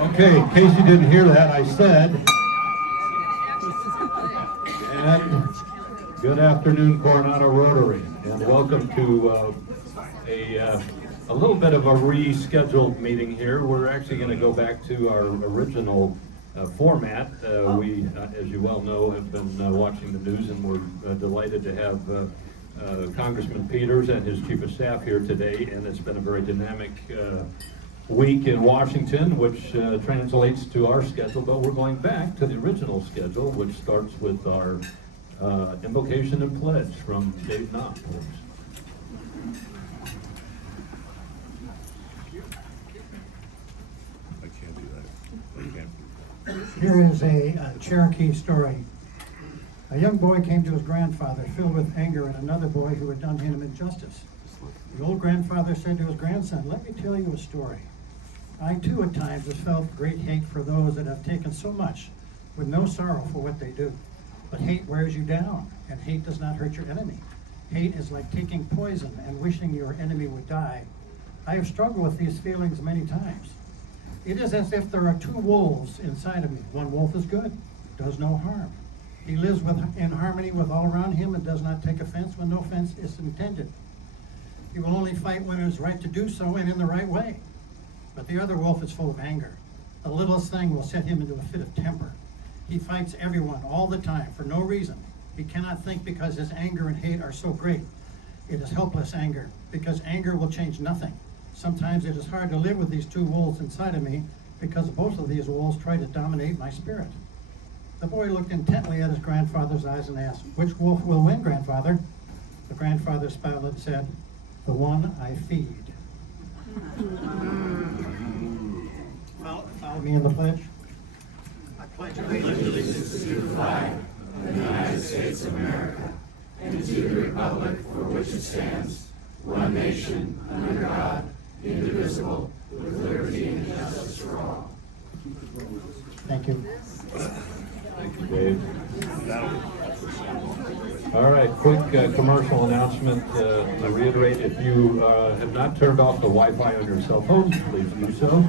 Okay, in case you didn't hear that, I said, and good afternoon, Coronado Rotary, and welcome to a little bit of a rescheduled meeting here. We're actually going to go back to our original format. We, as you well know, have been watching the news, and we're delighted to have Congressman Peters and his Chief of Staff here today, and it's been a very dynamic week in Washington, which translates to our schedule, but we're going back to the original schedule, which starts with our Invocation and Pledge from Dave Knott, please. Here is a Cherokee story. A young boy came to his grandfather filled with anger at another boy who had done him injustice. The old grandfather said to his grandson, "Let me tell you a story. I too at times have felt great hate for those that have taken so much with no sorrow for what they do. But hate wears you down, and hate does not hurt your enemy. Hate is like taking poison and wishing your enemy would die. I have struggled with these feelings many times. It is as if there are two wolves inside of me. One wolf is good, does no harm. He lives in harmony with all around him and does not take offense when no offense is intended. He will only fight when it is right to do so and in the right way. But the other wolf is full of anger. The littlest thing will set him into a fit of temper. He fights everyone all the time for no reason. He cannot think because his anger and hate are so great. It is helpless anger, because anger will change nothing. Sometimes it is hard to live with these two wolves inside of me, because both of these wolves try to dominate my spirit." The boy looked intently at his grandfather's eyes and asked, "Which wolf will win, grandfather?" The grandfather smiled and said, "The one I feed." Follow me in the pledge. I pledge allegiance to the flag of the United States of America and to the republic for which it stands, one nation, under God, indivisible, with liberty and justice for all. Thank you. Thank you, Dave. All right, quick commercial announcement. I reiterate, if you have not turned off the Wi-Fi on your cell phones, please do so.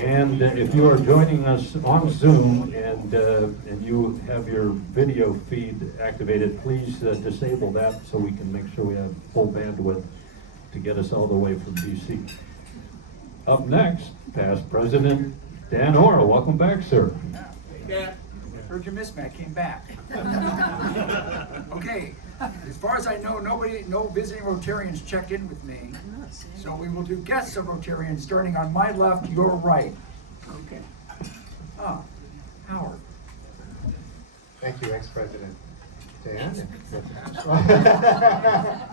And if you are joining us on Zoom and you have your video feed activated, please disable that so we can make sure we have full bandwidth to get us all the way from DC. Up next, past President Dan Orr. Welcome back, sir. Hey, Dad. Heard you missed me. I came back. Okay. As far as I know, no visiting Rotarians checked in with me. So we will do guests of Rotarians starting on my left, your right. Okay. Howard. Thank you, ex-President Dan.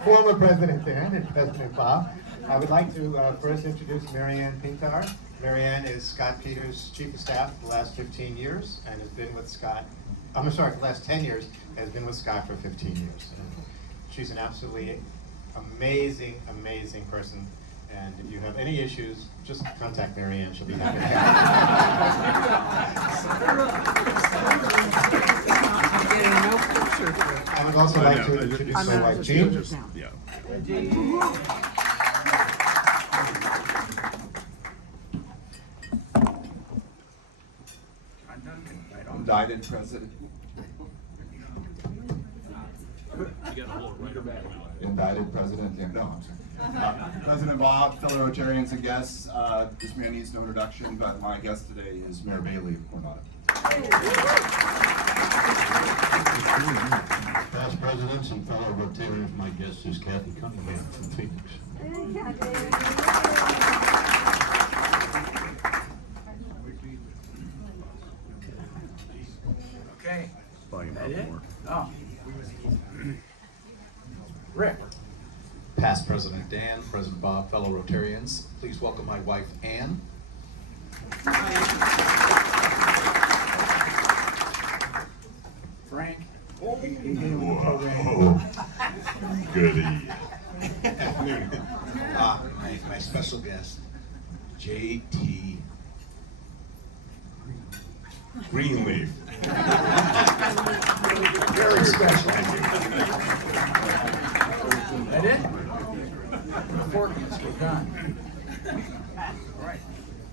Former President Dan and President Bob. I would like to first introduce Marianne Pintar. Marianne is Scott Peters' Chief of Staff for the last 15 years and has been with Scott, for the last 10 years, has been with Scott for 15 years. And she's an absolutely amazing, amazing person. And if you have any issues, just contact Marianne. She'll be happy to help. I would also like to introduce my wife, Jean. Untitled President. Indicted President. Yeah, no, I'm sorry. President Bob, fellow Rotarians and guests. This man needs no introduction, but my guest today is Mayor Bailey of Coronado. Past presidents and fellow Rotarians, my guest is Kathy Cunningham from Phoenix. Okay. Volume up more. Oh. Rick. Past President Dan, President Bob, fellow Rotarians, please welcome my wife, Ann. Frank. Goody. My special guest, J.T. Greenleaf. Very special. That it? We're done. All right.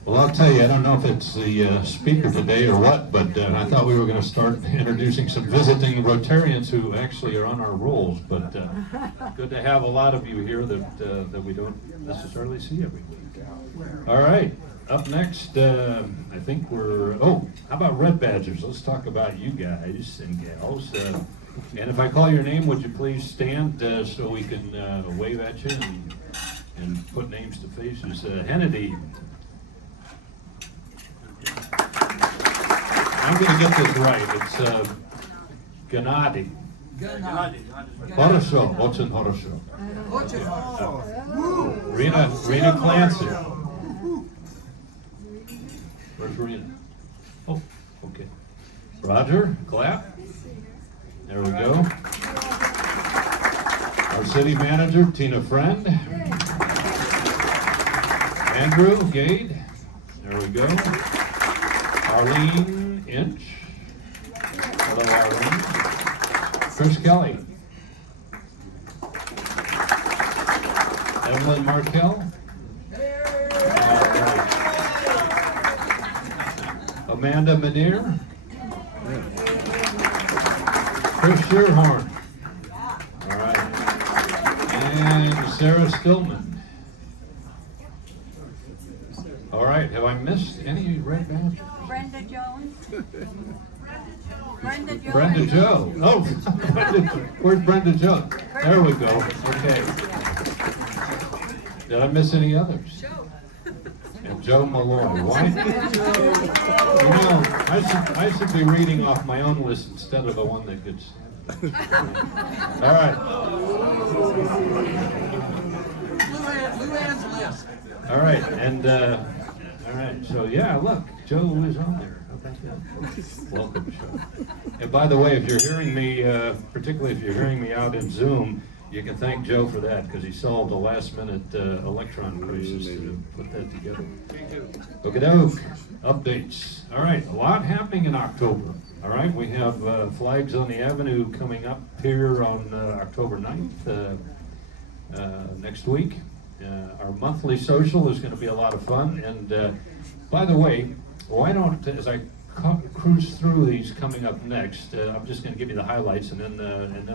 Well, I'll tell you, I don't know if it's the speaker today or what, but I thought we were going to start introducing some visiting Rotarians who actually are on our rolls. But good to have a lot of you here that we don't necessarily see every week. All right, up next, I think how about Red Badgers? Let's talk about you guys and gals. And if I call your name, would you please stand so we can wave at you and put names to faces? Gennadii. I'm going to get this right. It's Gennadii. Horosho. What's in Horosho? Rena Clancy. Where's Rena? Oh, okay. Roger, clap. There we go. Our city manager, Tina Friend. Andrew Gade. There we go. Arlene Inch. Hello, Arlene. Chris Kelly. Evelyn Markell. All right. Amanda Manier. Chris Shearhorn. All right. And Sarah Stillman. All right. Have I missed any red badges? Brenda Jones. Brenda Jones. Brenda Joe. Oh, where's Brenda Joe? There we go. Okay. Did I miss any others? Joe. And Joe Malloy. Why? You know, I should be reading off my own list instead of the one that gets. All right. Luann's list. All right, and all right. So yeah, look, Joe is on there. How about that? Welcome, Joe. And by the way, if you're hearing me, particularly if you're hearing me out in Zoom, you can thank Joe for that because he solved a last-minute electron crisis to put that together. Okie-doke. Updates. All right, a lot happening in October. All right, we have Flags on the Avenue coming up here on October 9th, next week. Our monthly social is going to be a lot of fun. And by the way, why don't, as I cruise through these coming up next, I'm just going to give you the highlights, and then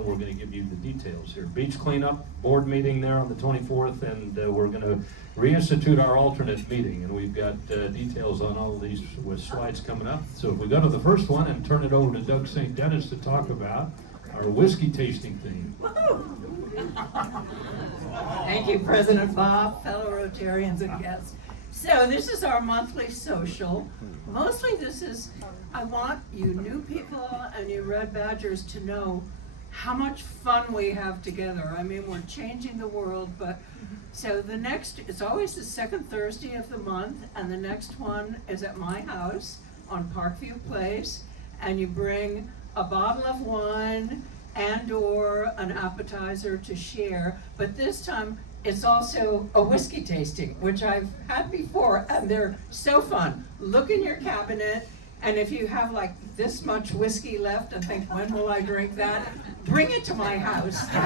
we're going to give you the details here. Beach cleanup, board meeting there on the 24th, and we're going to reinstitute our alternate meeting, and we've got details on all of these with slides coming up. So if we go to the first one and turn it over to Doug St. Denis to talk about our whiskey tasting thing. Thank you, President Bob, fellow Rotarians and guests. So this is our monthly social. Mostly I want you new people and you Red Badgers to know how much fun we have together. I mean, we're changing the world, but so it's always the second Thursday of the month, and the next one is at my house on Parkview Place, and you bring a bottle of wine and/or an appetizer to share, but this time it's also a whiskey tasting, which I've had before, and they're so fun. Look in your cabinet, and if you have like this much whiskey left and think, when will I drink that? Bring it to my house, and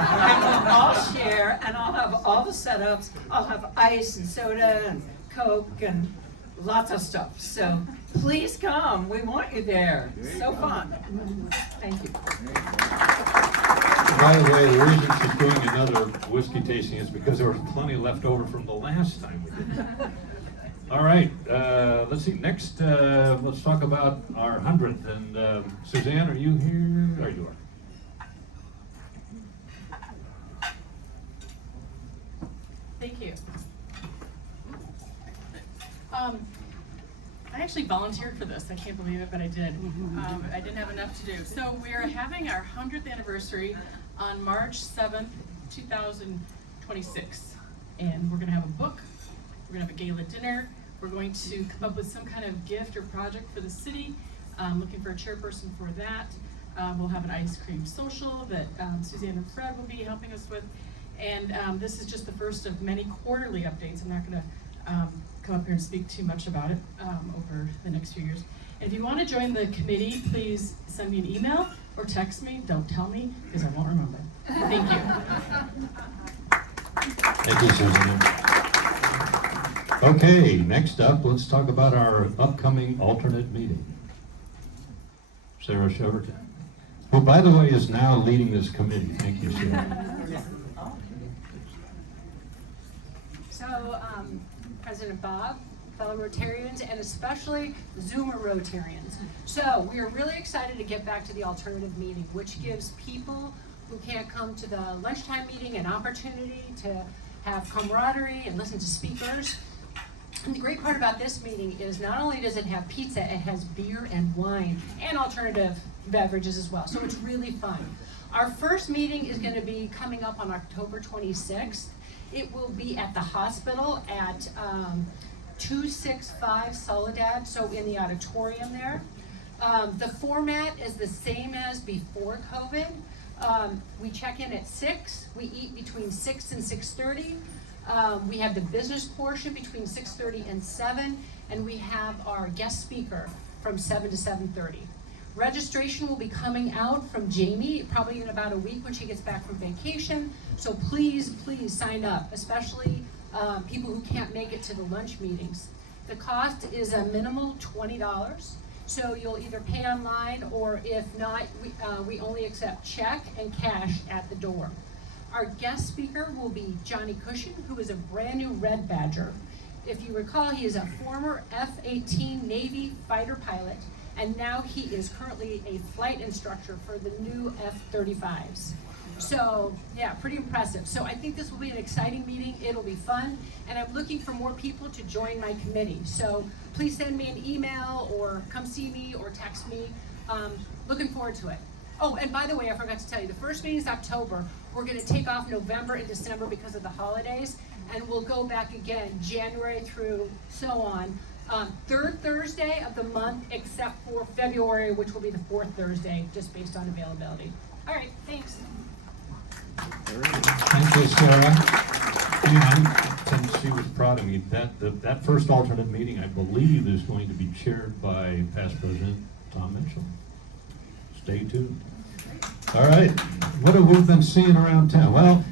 I'll share, and I'll have all the setups. I'll have ice and soda and Coke and lots of stuff. So please come, we want you there. So fun. Thank you. By the way, the reason she's doing another whiskey tasting is because there was plenty left over from the last time we did it. All right, let's see. Next, let's talk about our 100th. And Suzanne, are you here? There you are. Thank you. I actually volunteered for this. I can't believe it, but I did. I didn't have enough to do. So we are having our 100th anniversary on March 7th, 2026. And we're gonna have a book, we're gonna have a gala dinner, we're going to come up with some kind of gift or project for the city. Looking for a chairperson for that. We'll have an ice cream social that Suzanne and Fred will be helping us with. And this is just the first of many quarterly updates. I'm not gonna come up here and speak too much about it over the next few years. And if you want to join the committee, please send me an email or text me. Don't tell me, because I won't remember. Thank you. Thank you, Susan. Okay, next up, let's talk about our upcoming alternate meeting. Sarah Sheverton, who, by the way, is now leading this committee. Thank you, Sarah. So, President Bob, fellow Rotarians, and especially Zoomer Rotarians. So, we are really excited to get back to the alternative meeting, which gives people who can't come to the lunchtime meeting an opportunity to have camaraderie and listen to speakers. And the great part about this meeting is not only does it have pizza, it has beer and wine and alternative beverages as well. So it's really fun. Our first meeting is going to be coming up on October 26th. It will be at the hospital at 265 Soledad, so in the auditorium there. The format is the same as before COVID. We check in at 6. We eat between 6 and 6:30. We have the business portion between 6:30 and 7, and we have our guest speaker from 7 to 7:30. Registration will be coming out from Jamie probably in about a week when she gets back from vacation. So please, please sign up, especially people who can't make it to the lunch meetings. The cost is a minimal $20. So you'll either pay online, or if not, we only accept check and cash at the door. Our guest speaker will be Johnny Cushion, who is a brand new Red Badger. If you recall, he is a former F-18 Navy fighter pilot, and now he is currently a flight instructor for the new F-35s. So, yeah, pretty impressive. So I think this will be an exciting meeting. It'll be fun, and I'm looking for more people to join my committee. So please send me an email, or come see me, or text me. Looking forward to it. Oh, and by the way, I forgot to tell you, the first meeting is October. We're gonna take off November and December because of the holidays, and we'll go back again January through so on. Third Thursday of the month, except for February, which will be the fourth Thursday, just based on availability. All right, thanks. Thank you, Sarah. And since she was proud of me, that first alternate meeting, I believe, is going to be chaired by past President Tom Mitchell. Stay tuned. All right, what have we been seeing around town? Well,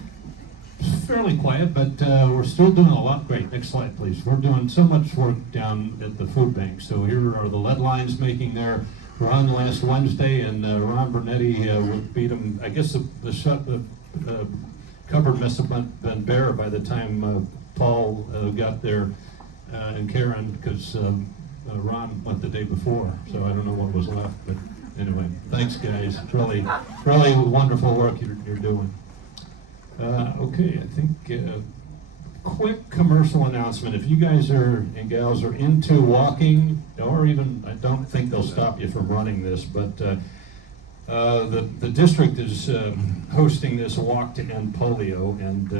it's fairly quiet, but we're still doing a lot. Great, next slide, please. We're doing so much work down at the food bank. So here are the lead lines making their run last Wednesday, and Ron Bernetti beat them. I guess the cupboard must have been bare by the time Paul got there, and Karen, because Ron went the day before, so I don't know what was left. But anyway, thanks, guys. It's really wonderful work you're doing. Okay, I think quick commercial announcement. If you guys and gals are into walking, or even, I don't think they'll stop you from running this, but the district is hosting this walk to end polio, and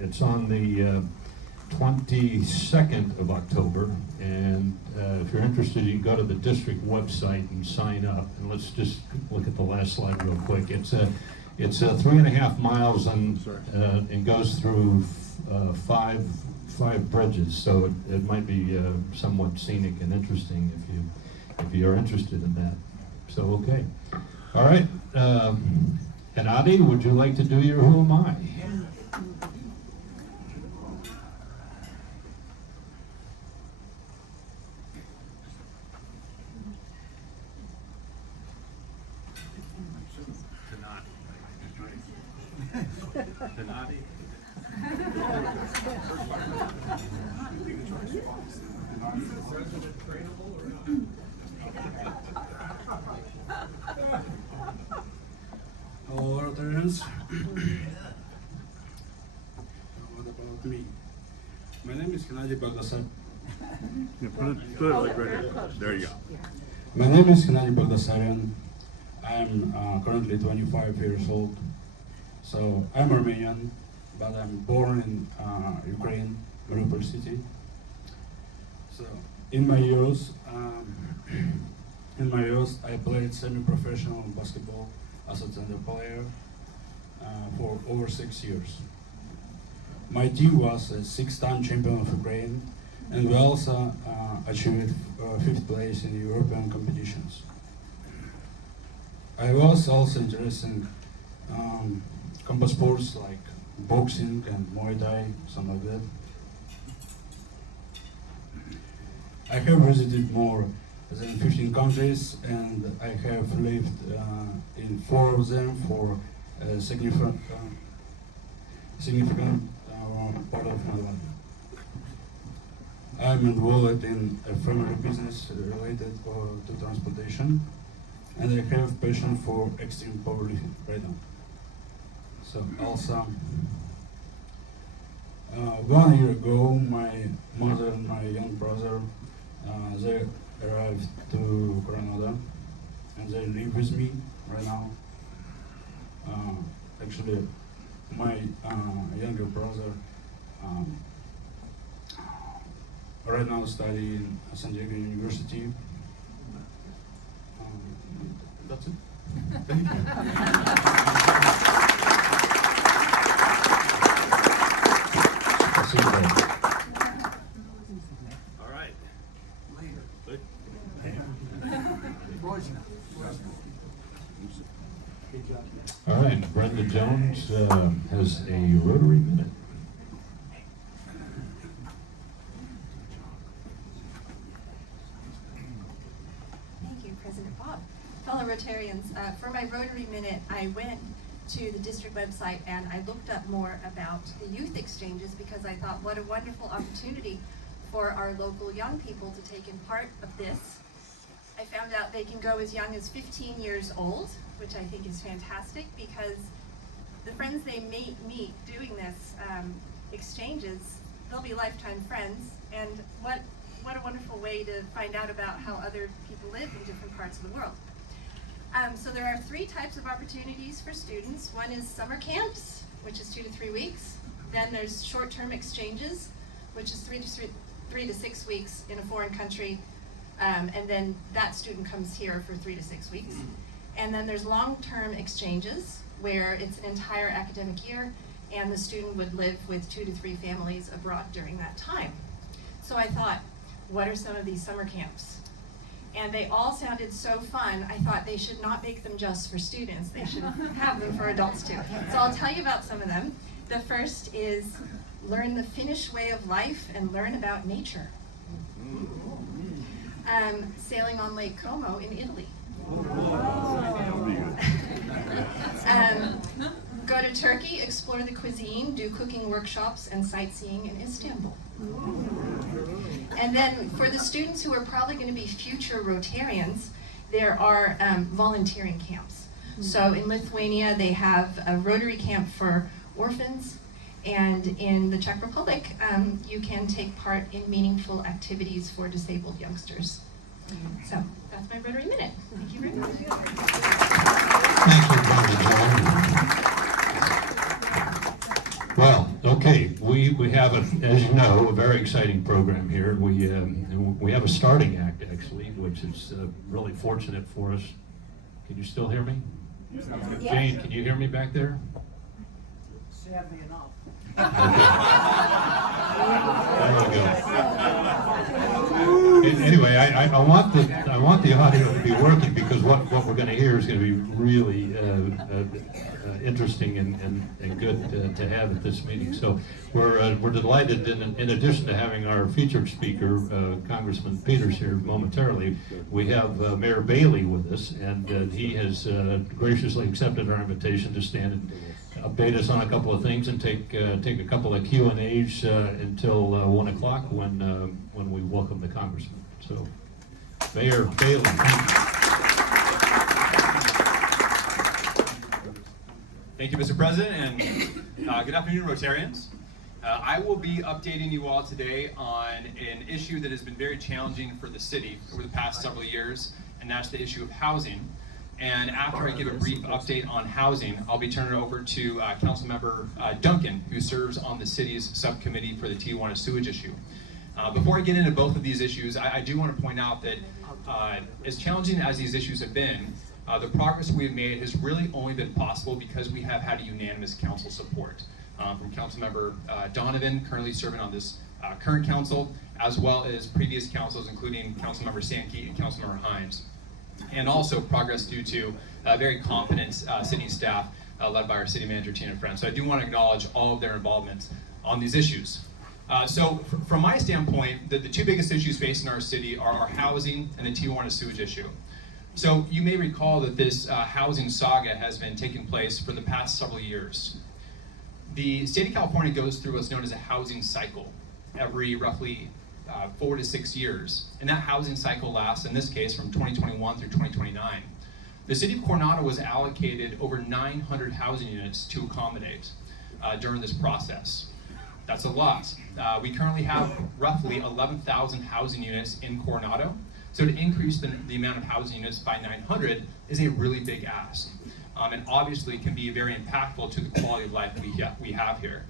it's on the 22nd of October. And if you're interested, you can go to the district website and sign up. And let's just look at the last slide real quick. It's 3.5 miles and goes through five bridges, so it might be somewhat scenic and interesting if you're interested in that. So okay, all right. Gennadii, would you like to do your Who Am I? Gennadii. Hello, Rotarians. What about me? My name is Gennadii Bagdasarian. Put it like right here. There you go. My name is Gennadii Bagdasarian. I'm currently 25 years old. So I'm Armenian, but I'm born in Ukraine, Mariupol city. So in my years, I played semi-professional basketball as a tender player for over 6 years. My team was a 6-time champion of Ukraine, and we also achieved 5th place in European competitions. I was also interested in combat sports like boxing and Muay Thai, something like that. I have visited more than 15 countries, and I have lived in 4 of them for a significant part of my life. I'm involved in a family business related to transportation, and I have passion for extreme poverty right now. So also, 1 year ago, my mother and my young brother, they arrived to Coronado, and they live with me right now. Actually, my younger brother right now study in San Diego University. That's it. Thank you. All right. All right, Brenda Jones has a Rotary Minute. Thank you, President Bob. Fellow Rotarians, for my Rotary Minute, I went to the district website and I looked up more about the youth exchanges because I thought what a wonderful opportunity for our local young people to take in part of this. I found out they can go as young as 15 years old, which I think is fantastic because the friends they meet doing this exchanges, they'll be lifetime friends, and what a wonderful way to find out about how other people live in different parts of the world. So there are 3 types of opportunities for students. One is summer camps, which is 2 to 3 weeks. Then there's short-term exchanges, which is 3 to 6 weeks in a foreign country, and then that student comes here for 3 to 6 weeks. And then there's long-term exchanges, where it's an entire academic year, and the student would live with 2 to 3 families abroad during that time. So I thought, what are some of these summer camps? And they all sounded so fun, I thought they should not make them just for students, they should have them for adults too. So I'll tell you about some of them. The first is learn the Finnish way of life and learn about nature. Sailing on Lake Como in Italy. Go to Turkey, explore the cuisine, do cooking workshops and sightseeing in Istanbul. And then for the students who are probably going to be future Rotarians, there are volunteering camps. So in Lithuania, they have a Rotary camp for orphans, and in the Czech Republic, you can take part in meaningful activities for disabled youngsters. So that's my Rotary Minute. Thank you very much. Thank you, Brenda Jones. Well, okay, we have, as you know, a very exciting program here. We have a starting act, actually, which is really fortunate for us. Can you still hear me? Yes. Jane, can you hear me back there? Sadly enough. There we go. Anyway, I want the audio to be working because what we're going to hear is going to be really interesting and good to have at this meeting. So we're delighted. In addition to having our featured speaker, Congressman Peters, here momentarily, we have Mayor Bailey with us, and he has graciously accepted our invitation to stand and update us on a couple of things and take a couple of Q&As until 1 o'clock when we welcome the Congressman. So, Mayor Bailey, thank you. Thank you, Mr. President, and good afternoon, Rotarians. I will be updating you all today on an issue that has been very challenging for the city over the past several years, and that's the issue of housing. And after I give a brief update on housing, I'll be turning it over to Councilmember Duncan, who serves on the city's subcommittee for the Tijuana sewage issue. Before I get into both of these issues, I do want to point out that as challenging as these issues have been, the progress we've made has really only been possible because we have had a unanimous council support from Councilmember Donovan, currently serving on this current council, as well as previous councils, including Councilmember Sankey and Councilmember Hines. And also progress due to very competent city staff led by our city manager, Tina Friend. So I do want to acknowledge all of their involvement on these issues. From my standpoint, the two biggest issues facing our city are our housing and the Tijuana sewage issue. So you may recall that this housing saga has been taking place for the past several years. The state of California goes through what's known as a housing cycle every roughly 4 to 6 years. And that housing cycle lasts, in this case, from 2021 through 2029. The city of Coronado was allocated over 900 housing units to accommodate during this process. That's a lot. We currently have roughly 11,000 housing units in Coronado. So to increase the amount of housing units by 900 is a really big ask. And obviously can be very impactful to the quality of life we have here.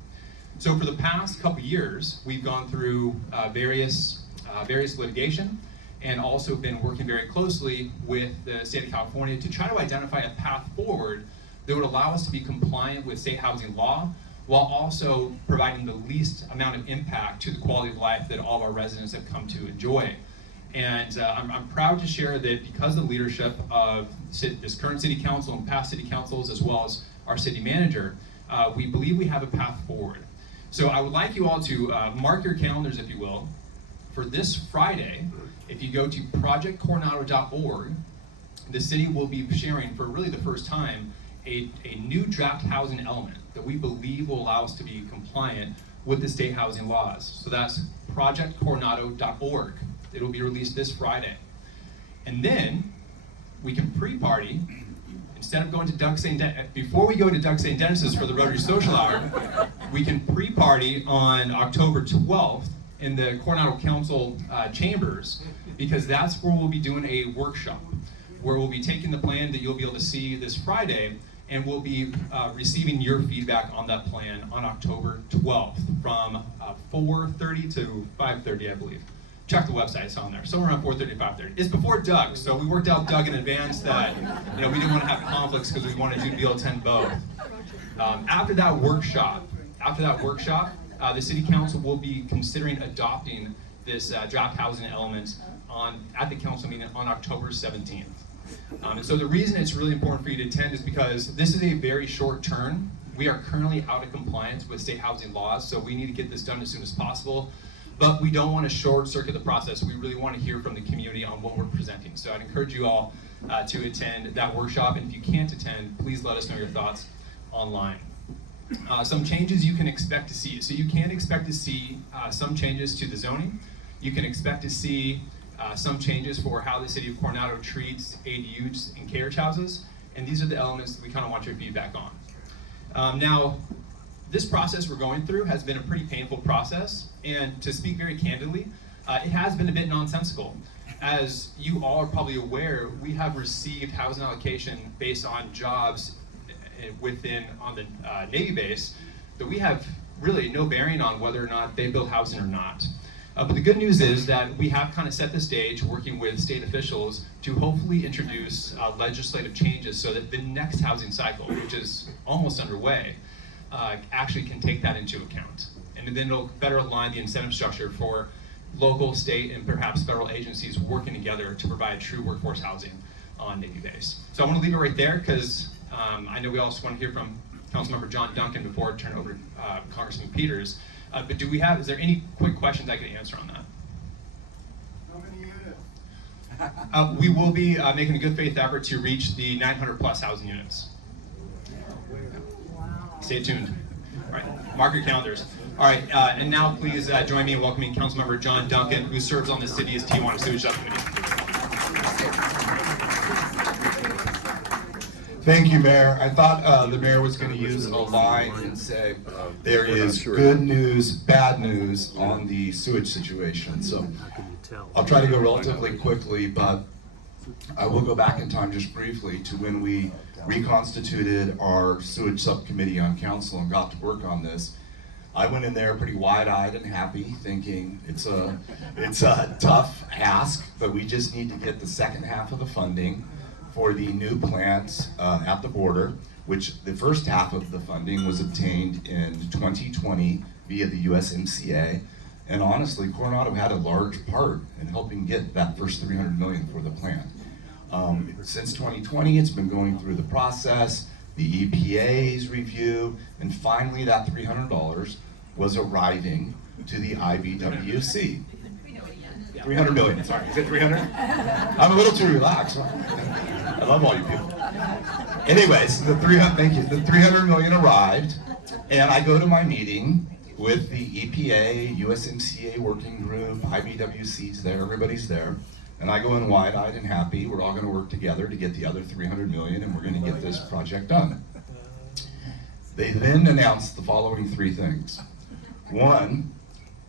So for the past couple years, we've gone through various litigation and also been working very closely with the state of California to try to identify a path forward that would allow us to be compliant with state housing law while also providing the least amount of impact to the quality of life that all of our residents have come to enjoy. And I'm proud to share that because of the leadership of this current city council and past city councils, as well as our city manager, we believe we have a path forward. So I would like you all to mark your calendars, if you will, for this Friday. If you go to projectcoronado.org, the city will be sharing for really the first time a new draft housing element that we believe will allow us to be compliant with the state housing laws. So that's projectcoronado.org. It will be released this Friday. And then we can pre-party. Instead of going to Doug St. Denis, before we go to Doug St. Denis's for the Rotary Social Hour, we can pre-party on October 12th in the Coronado Council chambers, because that's where we'll be doing a workshop, where we'll be taking the plan that you'll be able to see this Friday, and we'll be receiving your feedback on that plan on October 12th from 4:30 to 5:30, I believe. Check the website, it's on there, somewhere around 4:30 to 5:30. It's before Doug, so we worked out Doug in advance that we didn't want to have conflicts because we wanted you to be able to attend both. After that workshop, the city council will be considering adopting this draft housing element at the council meeting on October 17th. And so the reason it's really important for you to attend is because this is a very short turn. We are currently out of compliance with state housing laws, so we need to get this done as soon as possible. But we don't want to short circuit the process. We really want to hear from the community on what we're presenting. So I'd encourage you all to attend that workshop. And if you can't attend, please let us know your thoughts online. Some changes you can expect to see. So you can expect to see some changes to the zoning. You can expect to see some changes for how the city of Coronado treats ADUs and carriage houses. And these are the elements that we kind of want your feedback on. Now, this process we're going through has been a pretty painful process, and to speak very candidly, it has been a bit nonsensical. As you all are probably aware, we have received housing allocation based on jobs on the Navy base that we have really no bearing on whether or not they build housing or not. But the good news is that we have kind of set the stage working with state officials to hopefully introduce legislative changes so that the next housing cycle, which is almost underway, actually can take that into account. And then it'll better align the incentive structure for local, state, and perhaps federal agencies working together to provide true workforce housing on Navy base. So I want to leave it right there because I know we also want to hear from Councilmember John Duncan before I turn it over to Congressman Peters. But is there any quick questions I could answer on that? How many units? We will be making a good faith effort to reach the 900 plus housing units. Stay tuned. All right, mark your calendars. All right, and now please join me in welcoming Councilmember John Duncan, who serves on the city's Tijuana Sewage Subcommittee. Thank you, Mayor. I thought the mayor was going to use a line and say there is good news, bad news on the sewage situation. So I'll try to go relatively quickly, but I will go back in time just briefly to when we reconstituted our sewage subcommittee on council and got to work on this. I went in there pretty wide-eyed and happy, thinking it's a tough ask, but we just need to get the second half of the funding for the new plants at the border, which the first half of the funding was obtained in 2020 via the USMCA. And honestly, Coronado had a large part in helping get that first $300 million for the plant. Since 2020, it's been going through the process, the EPA's review, and finally that $300 was arriving to the IBWC. 300 million, sorry, is it 300? I'm a little too relaxed. I love all you people. Anyways, thank you. The 300 million arrived, and I go to my meeting with the EPA, USMCA working group, IBWC's there, everybody's there. And I go in wide-eyed and happy. We're all going to work together to get the other 300 million, and we're going to get this project done. They then announced the following three things. One,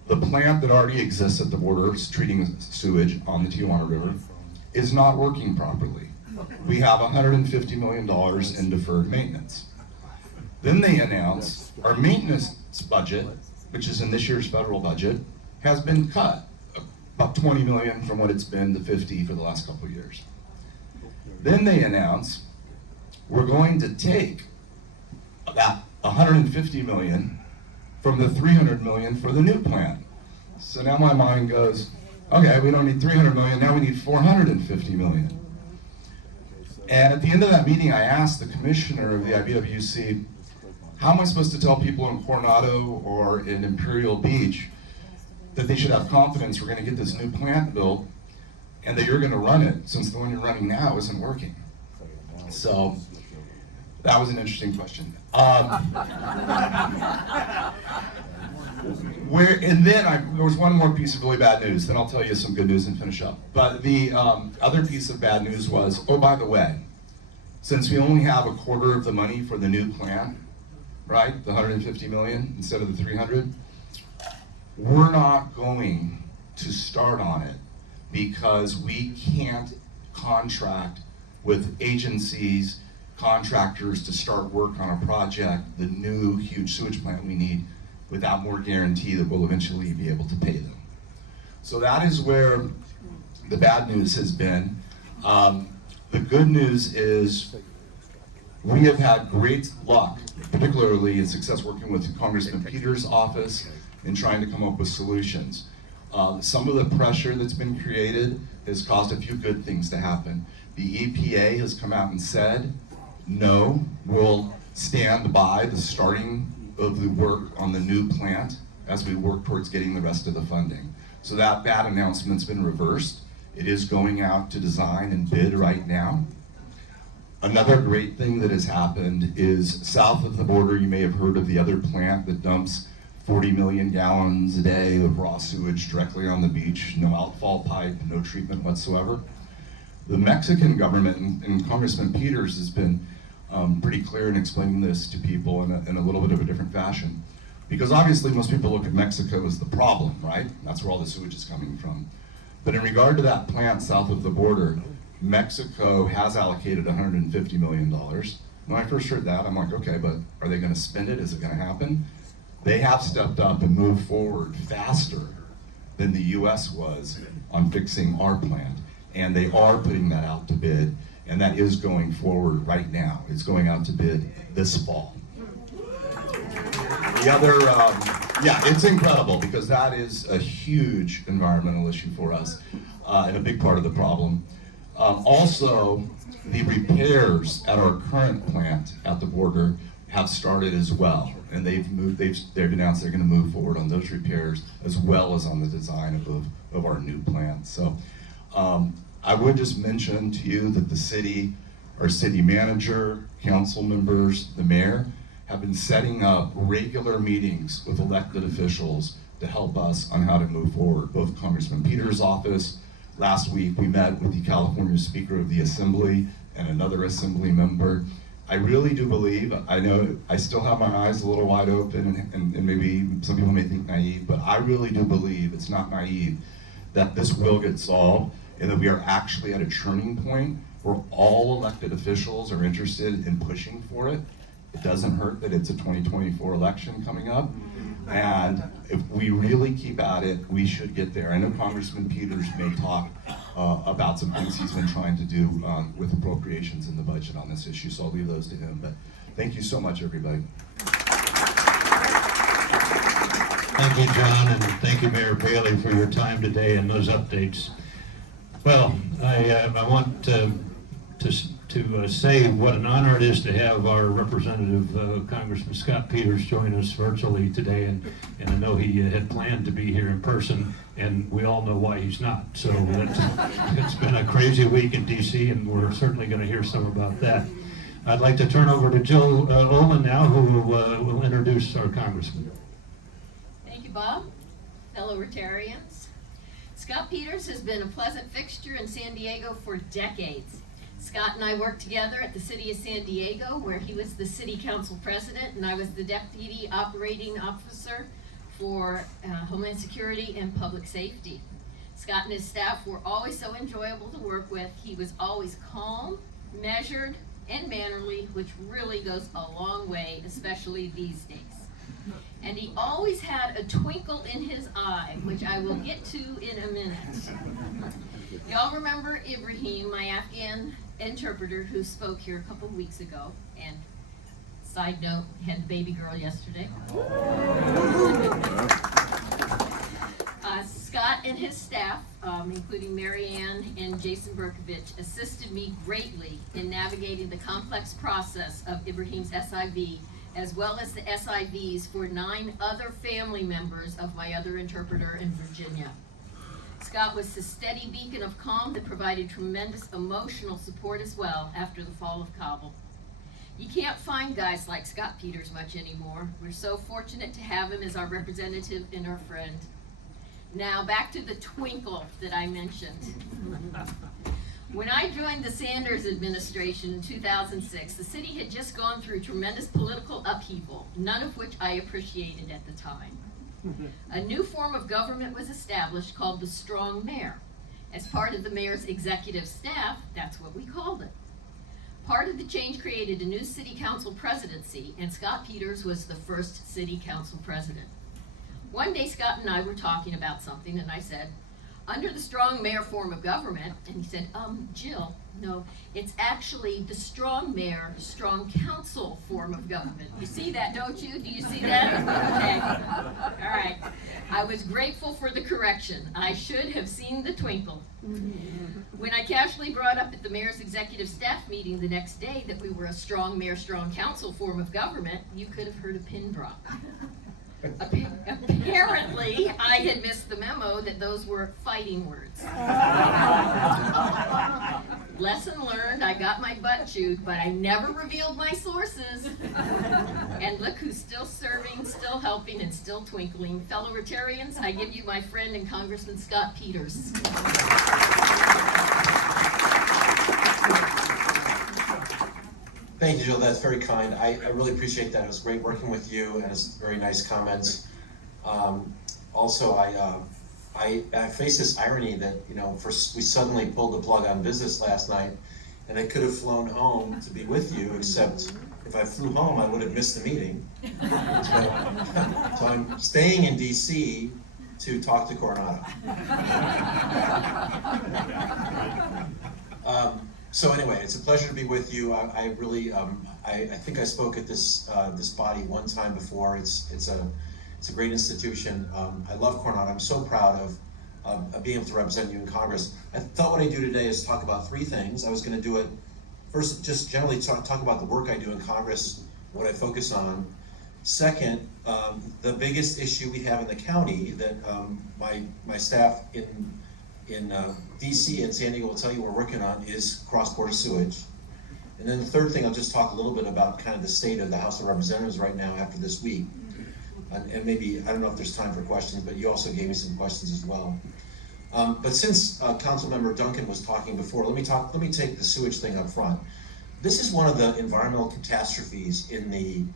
the plant that already exists at the border treating sewage on the Tijuana River is not working properly. We have $150 million in deferred maintenance. Then they announced our maintenance budget, which is in this year's federal budget, has been cut about 20 million from what it's been to 50 for the last couple of years. Then they announced we're going to take about 150 million from the 300 million for the new plant. So now my mind goes, okay, we don't need 300 million, now we need 450 million. And at the end of that meeting, I asked the commissioner of the IBWC, how am I supposed to tell people in Coronado or in Imperial Beach that they should have confidence we're going to get this new plant built and that you're going to run it, since the one you're running now isn't working? So that was an interesting question. There was one more piece of really bad news, then I'll tell you some good news and finish up. But the other piece of bad news was, oh, by the way, since we only have a quarter of the money for the new plant, right, the 150 million instead of the 300, we're not going to start on it because we can't contract with agencies, contractors to start work on a project, the new huge sewage plant we need, without more guarantee that we'll eventually be able to pay them. So that is where the bad news has been. The good news is we have had great luck, particularly in success working with Congressman Peters' office in trying to come up with solutions. Some of the pressure that's been created has caused a few good things to happen. The EPA has come out and said, no, we'll stand by the starting of the work on the new plant as we work towards getting the rest of the funding. So that bad announcement's been reversed. It is going out to design and bid right now. Another great thing that has happened is south of the border, you may have heard of the other plant that dumps 40 million gallons a day of raw sewage directly on the beach, no outfall pipe, no treatment whatsoever. The Mexican government, and Congressman Peters has been pretty clear in explaining this to people in a little bit of a different fashion. Because obviously most people look at Mexico as the problem, right? That's where all the sewage is coming from. But in regard to that plant south of the border, Mexico has allocated $150 million. When I first heard that, I'm like, okay, but are they gonna spend it? Is it gonna happen? They have stepped up and moved forward faster than the US was on fixing our plant. And they are putting that out to bid, and that is going forward right now. It's going out to bid this fall. The other, yeah, it's incredible because that is a huge environmental issue for us and a big part of the problem. Also, the repairs at our current plant at the border have started as well, and they've announced they're going to move forward on those repairs as well as on the design of our new plant. So I would just mention to you that the city, our city manager, council members, the mayor, have been setting up regular meetings with elected officials to help us on how to move forward. Both Congressman Peters' office, last week we met with the California Speaker of the Assembly and another Assembly member. I really do believe, I know I still have my eyes a little wide open and maybe some people may think naive, but I really do believe, it's not naive, that this will get solved and that we are actually at a turning point where all elected officials are interested in pushing for it. It doesn't hurt that it's a 2024 election coming up. And if we really keep at it, we should get there. I know Congressman Peters may talk about some things he's been trying to do with appropriations in the budget on this issue, so I'll leave those to him. But thank you so much, everybody. Thank you, John, and thank you, Mayor Bailey, for your time today and those updates. Well, I want to to say what an honor it is to have our representative, Congressman Scott Peters, join us virtually today. And I know he had planned to be here in person, and we all know why he's not. So it's been a crazy week in DC, and we're certainly going to hear some about that. I'd like to turn over to Jill Ullman now, who will introduce our Congressman. Thank you, Bob. Fellow Rotarians, Scott Peters has been a pleasant fixture in San Diego for decades. Scott and I worked together at the City of San Diego, where he was the City Council President and I was the Deputy Operating Officer for Homeland Security and Public Safety. Scott and his staff were always so enjoyable to work with. He was always calm, measured, and mannerly, which really goes a long way, especially these days. And he always had a twinkle in his eye, which I will get to in a minute. Y'all remember Ibrahim, my Afghan interpreter who spoke here a couple weeks ago, and side note, had the baby girl yesterday. Scott and his staff, including Marianne and Jason Berkovich, assisted me greatly in navigating the complex process of Ibrahim's SIV, as well as the SIVs for 9 other family members of my other interpreter in Virginia. Scott was the steady beacon of calm that provided tremendous emotional support as well after the fall of Kabul. You can't find guys like Scott Peters much anymore. We're so fortunate to have him as our representative and our friend. Now back to the twinkle that I mentioned. When I joined the Sanders administration in 2006, the city had just gone through tremendous political upheaval, none of which I appreciated at the time. A new form of government was established called the Strong Mayor. As part of the mayor's executive staff, that's what we called it. Part of the change created a new city council presidency, and Scott Peters was the first city council president. One day Scott and I were talking about something, and I said, under the strong mayor form of government, and he said, Jill, no, it's actually the strong mayor, strong council form of government. You see that, don't you? Do you see that? Okay. All right. I was grateful for the correction. I should have seen the twinkle. When I casually brought up at the mayor's executive staff meeting the next day that we were a strong mayor, strong council form of government, you could have heard a pin drop. Apparently, I had missed the memo that those were fighting words. Lesson learned, I got my butt chewed, but I never revealed my sources. And look who's still serving, still helping, and still twinkling. Fellow Rotarians, I give you my friend and Congressman Scott Peters. Thank you, Jill. That's very kind. I really appreciate that. It was great working with you, and it's very nice comments. Also, I face this irony that, we suddenly pulled the plug on business last night, and I could have flown home to be with you, except if I flew home, I would have missed the meeting. So I'm staying in DC to talk to Coronado. So anyway, it's a pleasure to be with you. I really, I think I spoke at this body one time before. It's a great institution. I love Coronado. I'm so proud of being able to represent you in Congress. I thought what I'd do today is talk about 3 things. I was going to do it first, just generally talk about the work I do in Congress, what I focus on. Second, the biggest issue we have in the county that my staff in DC and San Diego will tell you we're working on is cross-border sewage. And then the third thing, I'll just talk a little bit about kind of the state of the House of Representatives right now after this week. And maybe, I don't know if there's time for questions, but you also gave me some questions as well. But since Councilmember Duncan was talking before, let me take the sewage thing up front. This is one of the environmental catastrophes in the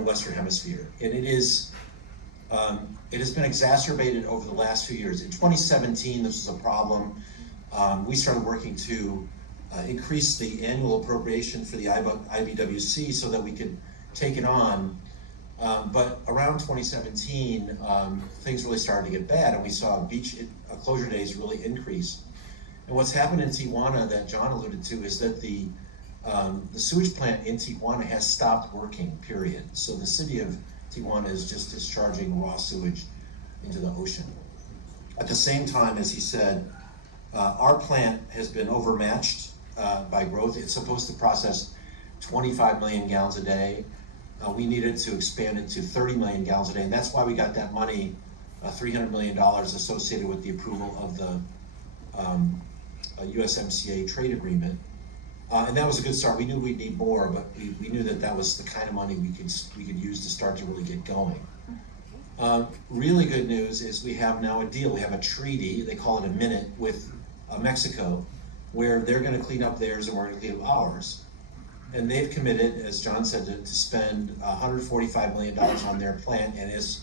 Western Hemisphere, and it has been exacerbated over the last few years. In 2017, this was a problem. We started working to increase the annual appropriation for the IBWC so that we could take it on. But around 2017, things really started to get bad, and we saw beach closure days really increase. And what's happened in Tijuana that John alluded to is that the sewage plant in Tijuana has stopped working, period. So the city of Tijuana is just discharging raw sewage into the ocean. At the same time, as he said, our plant has been overmatched by growth. It's supposed to process 25 million gallons a day. We needed to expand it to 30 million gallons a day, and that's why we got that money, $300 million associated with the approval of the USMCA trade agreement. And that was a good start. We knew we'd need more, but we knew that that was the kind of money we could use to start to really get going. Really good news is we have now a deal. We have a treaty, they call it a minute, with Mexico, where they're gonna clean up theirs and we're gonna clean up ours. And they've committed, as John said, to spend $145 million on their plant, and as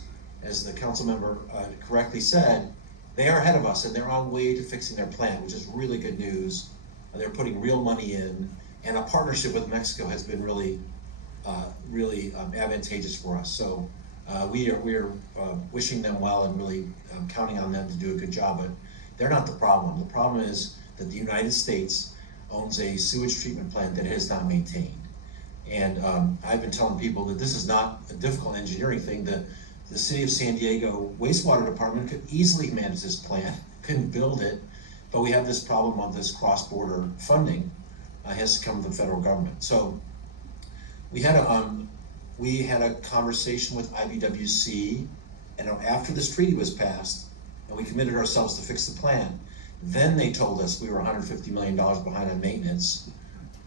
the council member correctly said, they are ahead of us and they're on way to fixing their plant, which is really good news. They're putting real money in, and a partnership with Mexico has been really advantageous for us. So we are wishing them well and really counting on them to do a good job, but they're not the problem. The problem is that the United States owns a sewage treatment plant that is not maintained. And I've been telling people that this is not a difficult engineering thing. The city of San Diego wastewater department could easily manage this plant, couldn't build it, but we have this problem of this cross-border funding has to come from the federal government. So we had a conversation with IBWC, and after this treaty was passed, and we committed ourselves to fix the plant, then they told us we were $150 million behind on maintenance.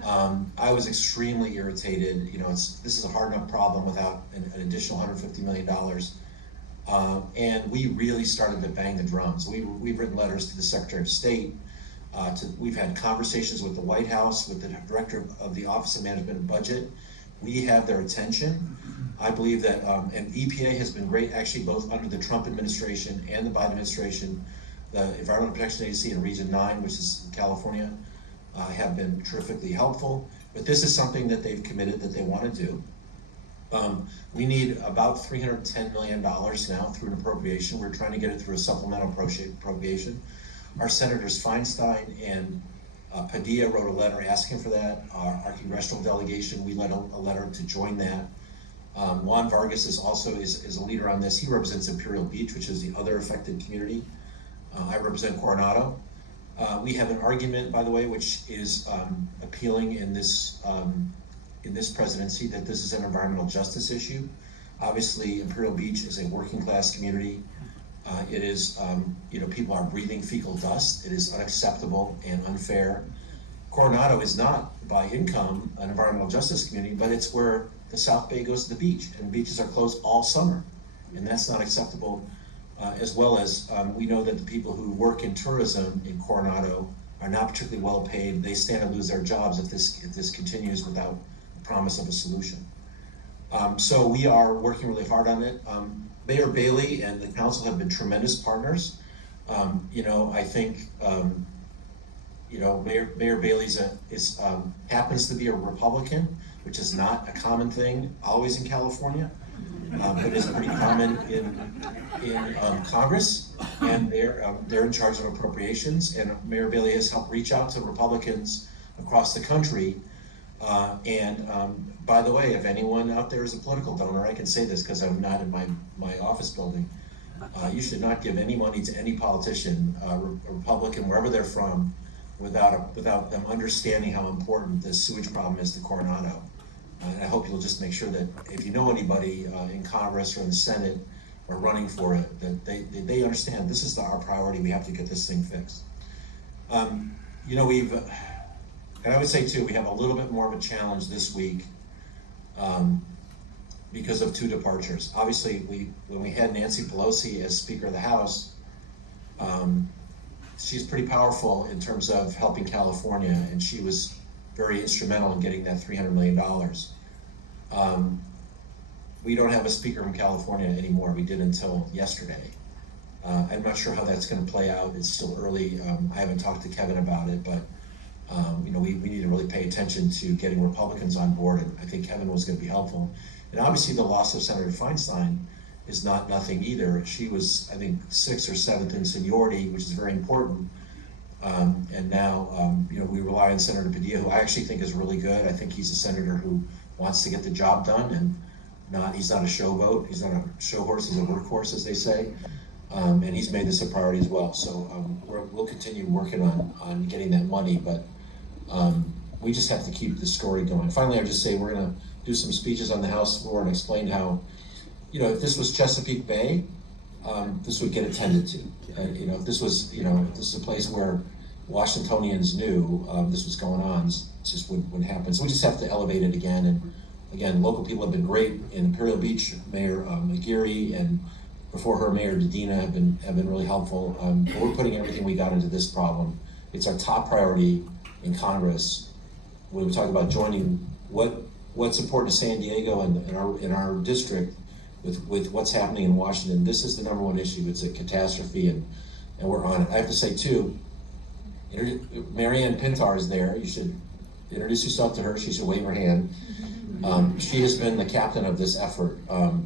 I was extremely irritated. You know, this is a hard enough problem without an additional $150 million. And we really started to bang the drums. We've written letters to the Secretary of State. We've had conversations with the White House, with the Director of the Office of Management and Budget. We have their attention. I believe that, and EPA has been great, actually, both under the Trump administration and the Biden administration. The Environmental Protection Agency in Region 9, which is in California, have been terrifically helpful. But this is something that they've committed that they want to do. We need about $310 million now through an appropriation. We're trying to get it through a supplemental appropriation. Our Senators Feinstein and Padilla wrote a letter asking for that. Our congressional delegation, we led a letter to join that. Juan Vargas is also a leader on this. He represents Imperial Beach, which is the other affected community. I represent Coronado. We have an argument, by the way, which is appealing in this presidency, that this is an environmental justice issue. Obviously, Imperial Beach is a working class community. It is, people are breathing fecal dust. It is unacceptable and unfair. Coronado is not, by income, an environmental justice community, but it's where the South Bay goes to the beach, and beaches are closed all summer, and that's not acceptable. As well as we know that the people who work in tourism in Coronado are not particularly well paid. They stand to lose their jobs if this continues without the promise of a solution. So we are working really hard on it. Mayor Bailey and the council have been tremendous partners. I think Mayor Bailey happens to be a Republican, which is not a common thing always in California. But it's pretty common in Congress, and they're in charge of appropriations. And Mayor Bailey has helped reach out to Republicans across the country. By the way, if anyone out there is a political donor, I can say this because I'm not in my office building. You should not give any money to any politician, a Republican, wherever they're from, without them understanding how important this sewage problem is to Coronado. And I hope you'll just make sure that if you know anybody in Congress or in the Senate or running for it, that they understand this is our priority. We have to get this thing fixed. And I would say too, we have a little bit more of a challenge this week because of two departures. Obviously, when we had Nancy Pelosi as Speaker of the House, she's pretty powerful in terms of helping California, and she was very instrumental in getting that $300 million. We don't have a speaker from California anymore. We did until yesterday. I'm not sure how that's going to play out. It's still early. I haven't talked to Kevin about it, but we need to really pay attention to getting Republicans on board, and I think Kevin was going to be helpful. And obviously the loss of Senator Feinstein is not nothing either. She was, I think, 6th or 7th in seniority, which is very important. And now, we rely on Senator Padilla, who I actually think is really good. I think he's a senator who wants to get the job done, and he's not a showboat. He's not a show horse. He's a workhorse, as they say. And he's made this a priority as well. So we'll continue working on getting that money. But we just have to keep the story going. Finally, I just say we're gonna do some speeches on the House floor and explain how, if this was Chesapeake Bay, this would get attended to. If this was, if this is a place where Washingtonians knew this was going on, this just wouldn't happen. So we just have to elevate it again. And again, local people have been great. In Imperial Beach, Mayor McGeary, and before her, Mayor Denis have been really helpful. But we're putting everything we got into this problem. It's our top priority in Congress. When we talk about joining what's important to San Diego and in our district with what's happening in Washington, this is the number one issue. It's a catastrophe, and we're on it. I have to say too, Marianne Pintar is there. You should introduce yourself to her. She should wave her hand. She has been the captain of this effort,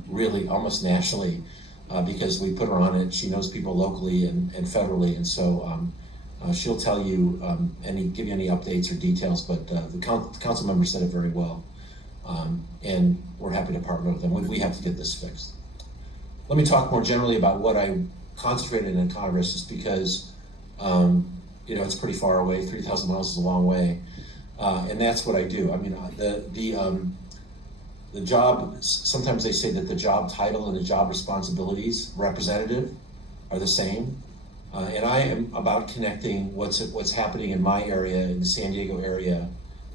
really almost nationally, because we put her on it. She knows people locally and federally, and so she'll tell you give you any updates or details. But the council member said it very well, and we're happy to partner with them. We have to get this fixed. Let me talk more generally about what I concentrated in Congress, just because it's pretty far away. 3,000 miles is a long way, and that's what I do. I mean, the job. Sometimes they say that the job title and the job responsibilities, representative, are the same, and I am about connecting what's happening in my area, in the San Diego area,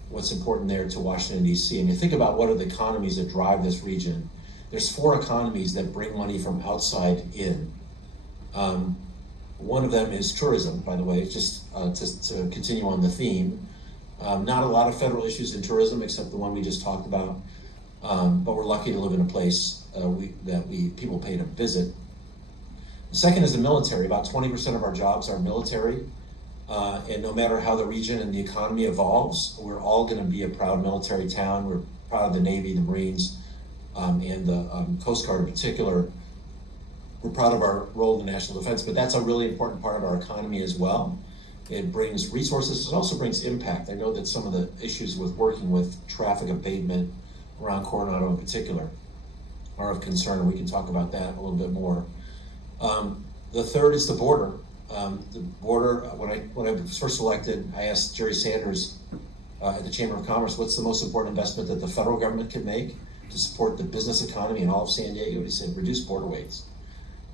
what's important there to Washington D.C. And you think about what are the economies that drive this region. There's 4 economies that bring money from outside in. One of them is tourism, by the way, just to continue on the theme. Not a lot of federal issues in tourism, except the one we just talked about. But we're lucky to live in a place people pay to visit. The second is the military. About 20% of our jobs are military. And no matter how the region and the economy evolves, we're all going to be a proud military town. We're proud of the Navy, the Marines, and the Coast Guard in particular. We're proud of our role in the national defense, but that's a really important part of our economy as well. It brings resources. It also brings impact. I know that some of the issues with working with traffic abatement around Coronado in particular are of concern, and we can talk about that a little bit more. The third is the border. The border, when I was first elected, I asked Jerry Sanders at the Chamber of Commerce, what's the most important investment that the federal government can make to support the business economy in all of San Diego? He said, reduce border waits.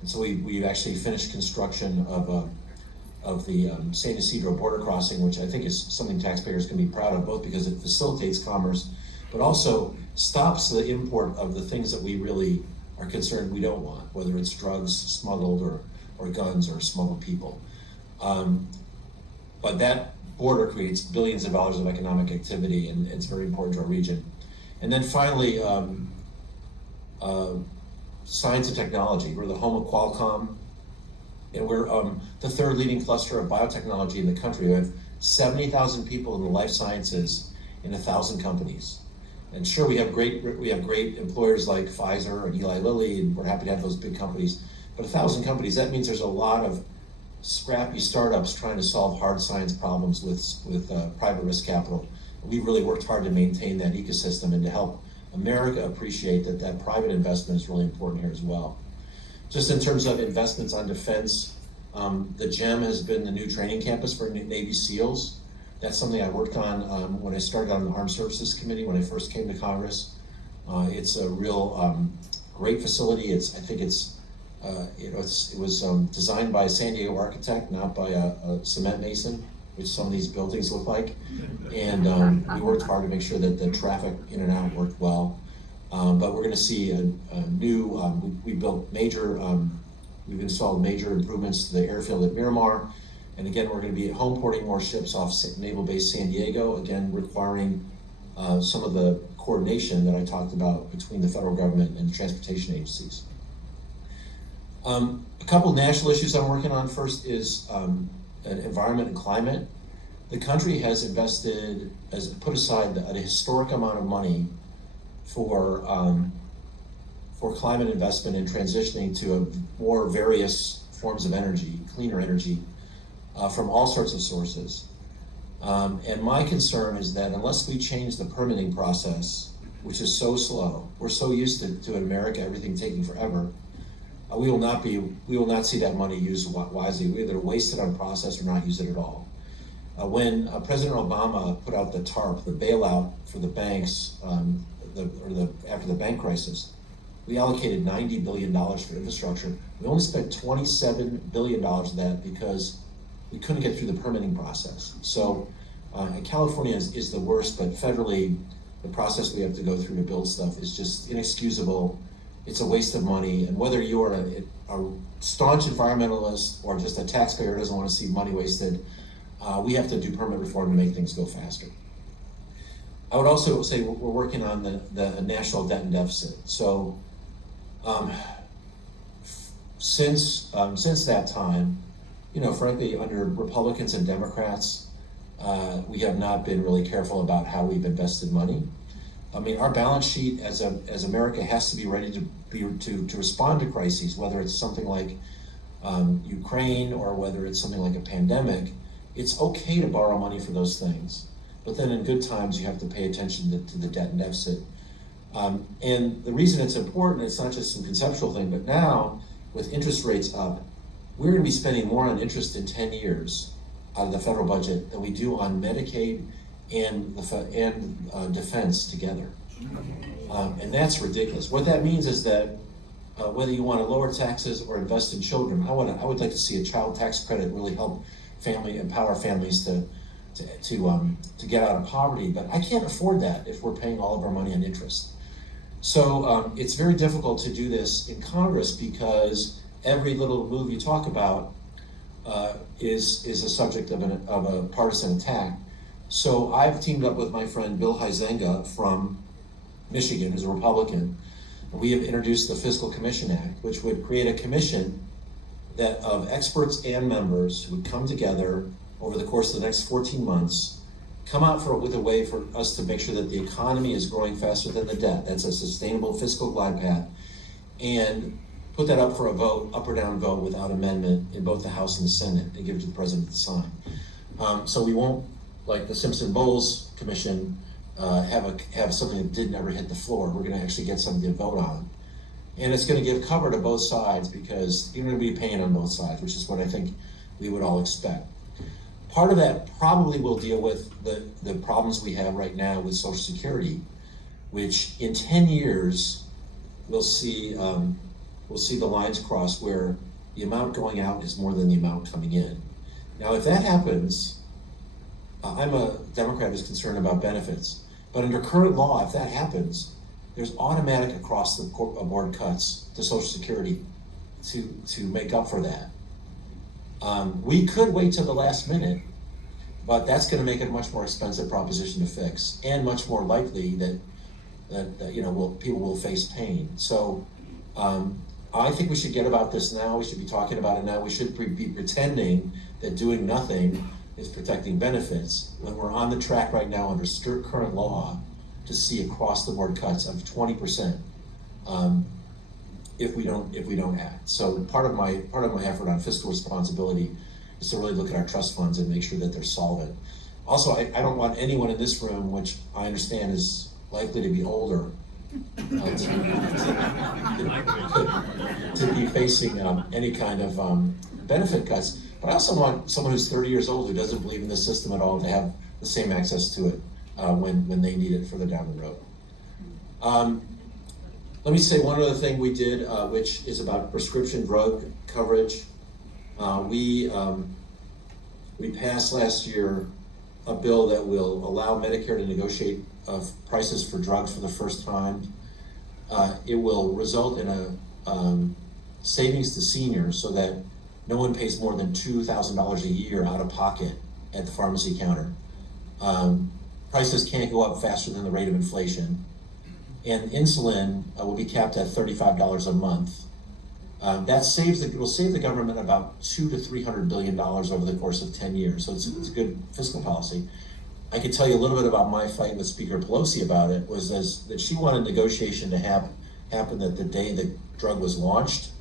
And so we've actually finished construction of the San Ysidro border crossing, which I think is something taxpayers can be proud of, both because it facilitates commerce, but also stops the import of the things that we really are concerned we don't want, whether it's drugs smuggled or guns or smuggled people. But that border creates billions of dollars of economic activity, and it's very important to our region. And then finally, science and technology. We're the home of Qualcomm, and we're the third leading cluster of biotechnology in the country. We have 70,000 people in the life sciences in 1,000 companies. And sure, we have great employers like Pfizer and Eli Lilly, and we're happy to have those big companies. But 1,000 companies, that means there's a lot of scrappy startups trying to solve hard science problems with private risk capital. We've really worked hard to maintain that ecosystem and to help America appreciate that private investment is really important here as well. Just in terms of investments on defense, the GEM has been the new training campus for Navy SEALs. That's something I worked on when I started on the Armed Services Committee when I first came to Congress. It's a real great facility. I think it was designed by a San Diego architect, not by a cement mason, which some of these buildings look like. And we worked hard to make sure that the traffic in and out worked well. But we're going to see a new, we've installed major improvements to the airfield at Miramar. And again, we're going to be home porting more ships off Naval Base San Diego, again, requiring some of the coordination that I talked about between the federal government and the transportation agencies. A couple of national issues I'm working on. First is environment and climate. The country has put aside a historic amount of money for climate investment and transitioning to more various forms of energy, cleaner energy, from all sorts of sources. And my concern is that unless we change the permitting process, which is so slow, we're so used to in America, everything taking forever, we will not see that money used wisely. We either waste it on process or not use it at all. When President Obama put out the TARP, the bailout for the banks, after the bank crisis, we allocated $90 billion for infrastructure. We only spent $27 billion of that because we couldn't get through the permitting process. So California is the worst, but federally, the process we have to go through to build stuff is just inexcusable. It's a waste of money, and whether you are a staunch environmentalist or just a taxpayer who doesn't want to see money wasted, we have to do permit reform to make things go faster. I would also say we're working on the national debt and deficit. So since that time, frankly, under Republicans and Democrats, we have not been really careful about how we've invested money. I mean, our balance sheet as America has to be ready to respond to crises, whether it's something like Ukraine or whether it's something like a pandemic. It's okay to borrow money for those things, but then in good times you have to pay attention to the debt and deficit. And the reason it's important, it's not just some conceptual thing, but now with interest rates up, we're going to be spending more on interest in 10 years out of the federal budget than we do on Medicaid and defense together. And that's ridiculous. What that means is that whether you want to lower taxes or invest in children, I would like to see a child tax credit really help empower families to get out of poverty. But I can't afford that if we're paying all of our money on interest. So it's very difficult to do this in Congress because every little move you talk about is a subject of a partisan attack. So I've teamed up with my friend Bill Huizenga from Michigan, who's a Republican. We have introduced the Fiscal Commission Act, which would create a commission of experts and members who would come together over the course of the next 14 months, come out with a way for us to make sure that the economy is growing faster than the debt. That's a sustainable fiscal glide path, and put that up for a vote, up or down vote without amendment in both the House and the Senate, and give it to the President to sign. So we won't, like the Simpson-Bowles Commission, have something that didn't ever hit the floor. We're going to actually get something to vote on. And it's going to give cover to both sides because you're going to be paying on both sides, which is what I think we would all expect. Part of that probably will deal with the problems we have right now with Social Security, which in 10 years we'll see the lines cross where the amount going out is more than the amount coming in. Now, if that happens, I'm a Democrat who's concerned about benefits, but under current law, if that happens, there's automatic across the board cuts to Social Security to make up for that. We could wait till the last minute, but that's going to make it a much more expensive proposition to fix, and much more likely that people will face pain. So I think we should get about this now. We should be talking about it now. We should be pretending that doing nothing is protecting benefits when we're on the track right now under current law to see across the board cuts of 20% if we don't act. So part of my effort on fiscal responsibility is to really look at our trust funds and make sure that they're solvent. Also, I don't want anyone in this room, which I understand is likely to be older, to be facing any kind of benefit cuts. But I also want someone who's 30 years old who doesn't believe in the system at all to have the same access to it when they need it further down the road. Let me say one other thing we did, which is about prescription drug coverage. We passed last year a bill that will allow Medicare to negotiate prices for drugs for the first time. It will result in a savings to seniors so that no one pays more than $2,000 a year out of pocket at the pharmacy counter. Prices can't go up faster than the rate of inflation. And insulin will be capped at $35 a month. That will save the government about $200 to $300 billion over the course of 10 years. So it's a good fiscal policy. I could tell you a little bit about my fight with Speaker Pelosi about it, was that she wanted negotiation to happen that the day the drug was launched.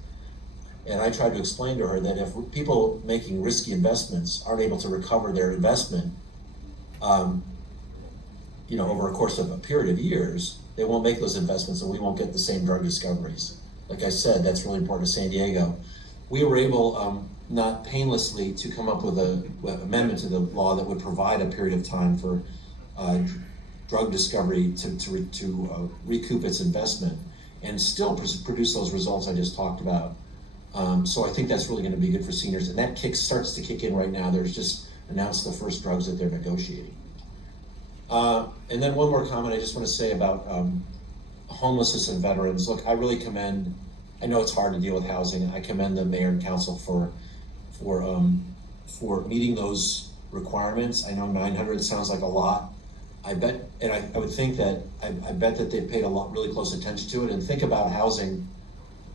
And I tried to explain to her that if people making risky investments aren't able to recover their investment, over a course of a period of years, they won't make those investments and we won't get the same drug discoveries. Like I said, that's really important to San Diego. We were able, not painlessly to come up with an amendment to the law that would provide a period of time for drug discovery to recoup its investment and still produce those results I just talked about. So I think that's really going to be good for seniors, and that starts to kick in right now. There's just announced the first drugs that they're negotiating. And then one more comment I just want to say about homelessness and veterans. Look, I really commend, I know it's hard to deal with housing. I commend the mayor and council for meeting those requirements. I know 900 sounds like a lot. I bet, and I would think that, I bet that they paid really close attention to it and think about housing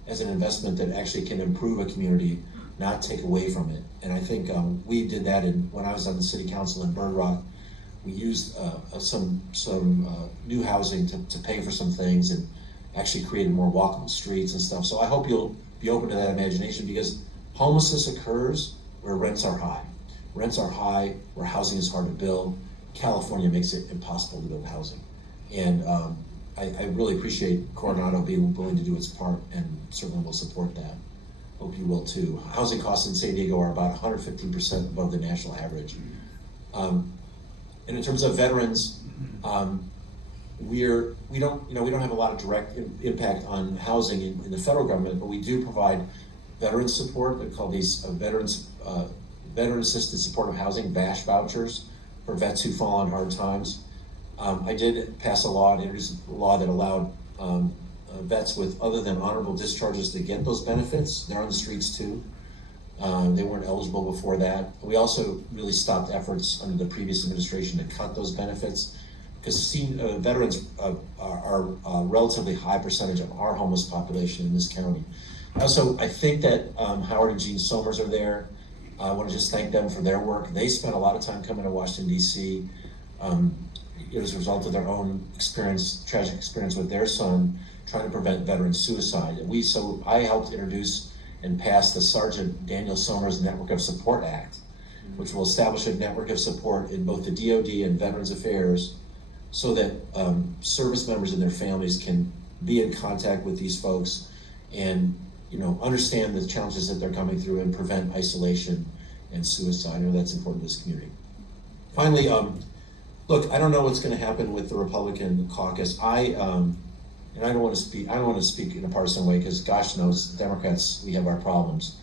as an investment that actually can improve a community, not take away from it. And I think we did that when I was on the city council in Bird Rock. We used some new housing to pay for some things and actually created more walkable streets and stuff. So I hope you'll be open to that imagination, because homelessness occurs where rents are high. Rents are high where housing is hard to build. California makes it impossible to build housing. And I really appreciate Coronado being willing to do its part, and certainly will support that. Hope you will too. Housing costs in San Diego are about 115% above the national average. And in terms of veterans, we don't have a lot of direct impact on housing in the federal government, but we do provide veteran support. They're called these veteran assisted supportive housing, VASH vouchers, for vets who fall on hard times. I did pass a law, introduce a law that allowed vets with other than honorable discharges to get those benefits. They're on the streets too. They weren't eligible before that. We also really stopped efforts under the previous administration to cut those benefits, because veterans are a relatively high percentage of our homeless population in this county. Also, I think that Howard and Jean Somers are there. I want to just thank them for their work. They spent a lot of time coming to Washington, D.C. As a result of their own tragic experience with their son, trying to prevent veteran suicide. So I helped introduce and pass the Sergeant Daniel Somers Network of Support Act, which will establish a network of support in both the DoD and Veterans Affairs, so that service members and their families can be in contact with these folks and understand the challenges that they're coming through and prevent isolation and suicide. I know that's important to this community. Finally, look, I don't know what's going to happen with the Republican caucus. And I don't want to speak in a partisan way, because gosh knows, Democrats, we have our problems.